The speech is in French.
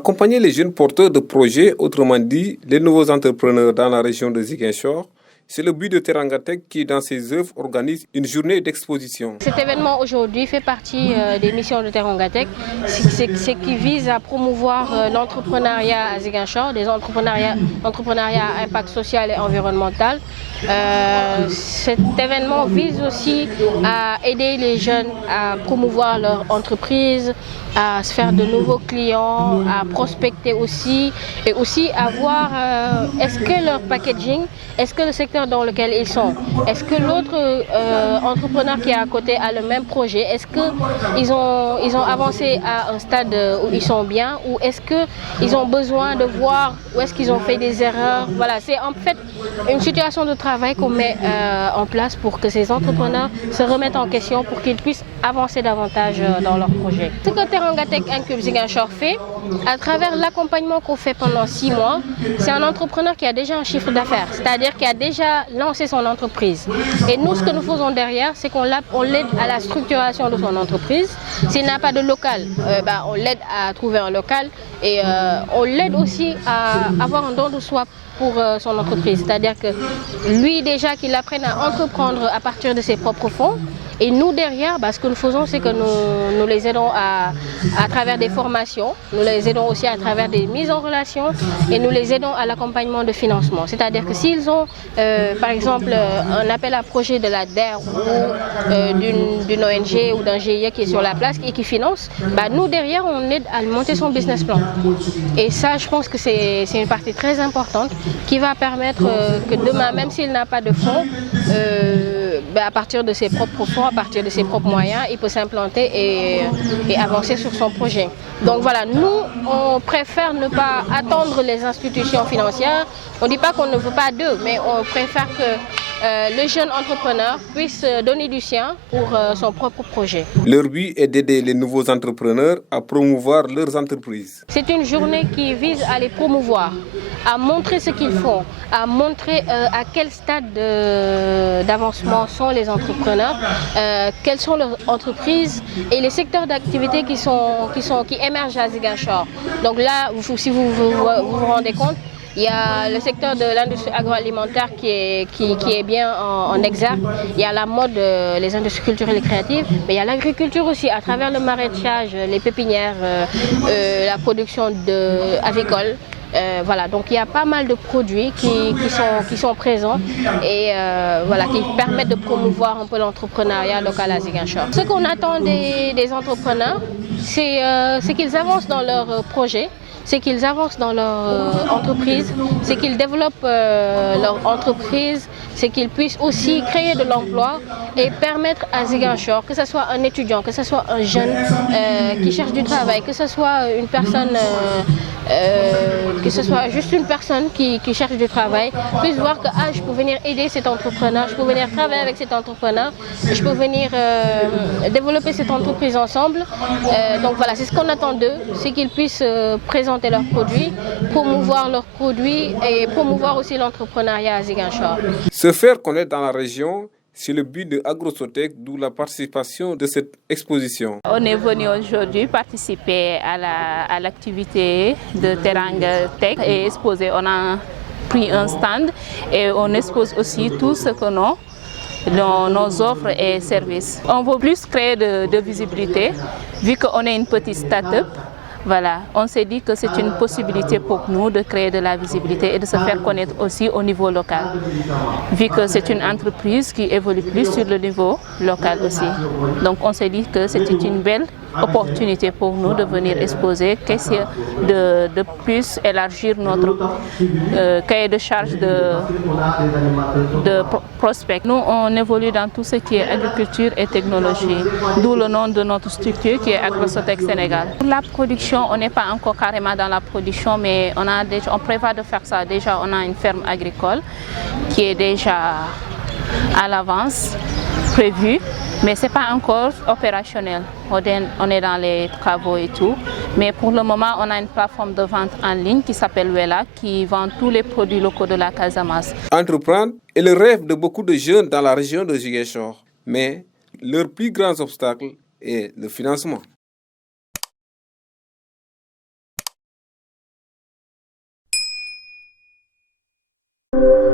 Accompagner les jeunes porteurs de projets, autrement dit, les nouveaux entrepreneurs dans la région de Ziguinchor, c'est le but de Teranga Tech qui, dans ses œuvres, organise une journée d'exposition. Cet événement aujourd'hui fait partie des missions de Teranga Tech, c'est qui vise à promouvoir l'entrepreneuriat à Ziguinchor, des entrepreneuriats à impact social et environnemental. Cet événement vise aussi à aider les jeunes à promouvoir leur entreprise, à se faire de nouveaux clients, à prospecter aussi et aussi à voir est-ce que leur packaging, est-ce que le secteur dans lequel ils sont, est-ce que l'autre entrepreneur qui est à côté a le même projet, est-ce qu'ils ont avancé à un stade où ils sont bien ou est-ce qu'ils ont besoin de voir où est-ce qu'ils ont fait des erreurs. Voilà, c'est en fait une situation de travail qu'on met en place pour que ces entrepreneurs se remettent en question pour qu'ils puissent avancer davantage dans leur projet. Ce que Teranga Tech Incube Ziguinchor fait, à travers l'accompagnement qu'on fait pendant 6 mois, c'est un entrepreneur qui a déjà un chiffre d'affaires, c'est-à-dire qui a déjà lancé son entreprise. Et nous, ce que nous faisons derrière, c'est qu'on l'aide à la structuration de son entreprise. S'il n'a pas de local, on l'aide à trouver un local et on l'aide aussi à avoir un don de soi pour son entreprise. C'est-à-dire que lui déjà qu'il apprenne à entreprendre à partir de ses propres fonds. Et nous derrière, ce que nous faisons, c'est que nous les aidons à travers des formations, nous les aidons aussi à travers des mises en relation et nous les aidons à l'accompagnement de financement. C'est-à-dire que s'ils ont par exemple un appel à projet de la DER ou d'une ONG ou d'un GIE qui est sur la place et qui finance, nous derrière on aide à monter son business plan. Et ça, je pense que c'est une partie très importante qui va permettre que demain, même s'il n'a pas de fonds, à partir de ses propres fonds, à partir de ses propres moyens, il peut s'implanter et avancer sur son projet. Donc voilà, nous, on préfère ne pas attendre les institutions financières. On ne dit pas qu'on ne veut pas d'eux, mais on préfère que le jeune entrepreneur puisse donner du sien pour son propre projet. Leur but est d'aider les nouveaux entrepreneurs à promouvoir leurs entreprises. C'est une journée qui vise à les promouvoir, à montrer ce qu'ils font, à montrer à quel stade d'avancement sont les entrepreneurs, quelles sont leurs entreprises et les secteurs d'activité qui émergent à Ziguinchor. Donc là, si vous vous rendez compte, il y a le secteur de l'industrie agroalimentaire qui est bien en exergue. Il y a la mode, les industries culturelles et créatives, mais il y a l'agriculture aussi, à travers le maraîchage, les pépinières, la production avicole. Voilà, donc il y a pas mal de produits qui sont présents et qui permettent de promouvoir un peu l'entrepreneuriat local à Ziguinchor. Ce qu'on attend des entrepreneurs, c'est qu'ils avancent dans leurs projets, c'est qu'ils avancent dans leur entreprise, c'est qu'ils développent leur entreprise, c'est qu'ils puissent aussi créer de l'emploi et permettre à Ziguinchor, que ce soit un étudiant, que ce soit un jeune qui cherche du travail, que ce soit une personne, que ce soit juste une personne qui cherche du travail, puisse voir que je peux venir aider cet entrepreneur, je peux venir travailler avec cet entrepreneur, je peux venir développer cette entreprise ensemble. Donc voilà, c'est ce qu'on attend d'eux, c'est qu'ils puissent présenter leurs produits, promouvoir leurs produits et promouvoir aussi l'entrepreneuriat à Ziguinchor. Se faire connaître dans la région, c'est le but de Agrosotec, d'où la participation de cette exposition. On est venu aujourd'hui participer à l'activité de Teranga Tech et exposer. On a pris un stand et on expose aussi tout ce que nos offres et services. On veut plus créer de visibilité, vu qu'on est une petite start-up. Voilà, on s'est dit que c'est une possibilité pour nous de créer de la visibilité et de se faire connaître aussi au niveau local, vu que c'est une entreprise qui évolue plus sur le niveau local aussi. Donc on s'est dit que c'était une belle opportunité pour nous de venir exposer, de plus élargir notre cahier de charge de prospect. Nous, on évolue dans tout ce qui est agriculture et technologie, d'où le nom de notre structure qui est Agrosotec Sénégal. Pour la production, on n'est pas encore carrément dans la production, mais on prévoit de faire ça. Déjà, on a une ferme agricole qui est déjà à l'avance prévue, mais ce n'est pas encore opérationnel. On est dans les travaux et tout. Mais pour le moment, on a une plateforme de vente en ligne qui s'appelle Wella, qui vend tous les produits locaux de la Casamance. Entreprendre est le rêve de beaucoup de jeunes dans la région de Ziguinchor. Mais leur plus grand obstacle est le financement. Thank you.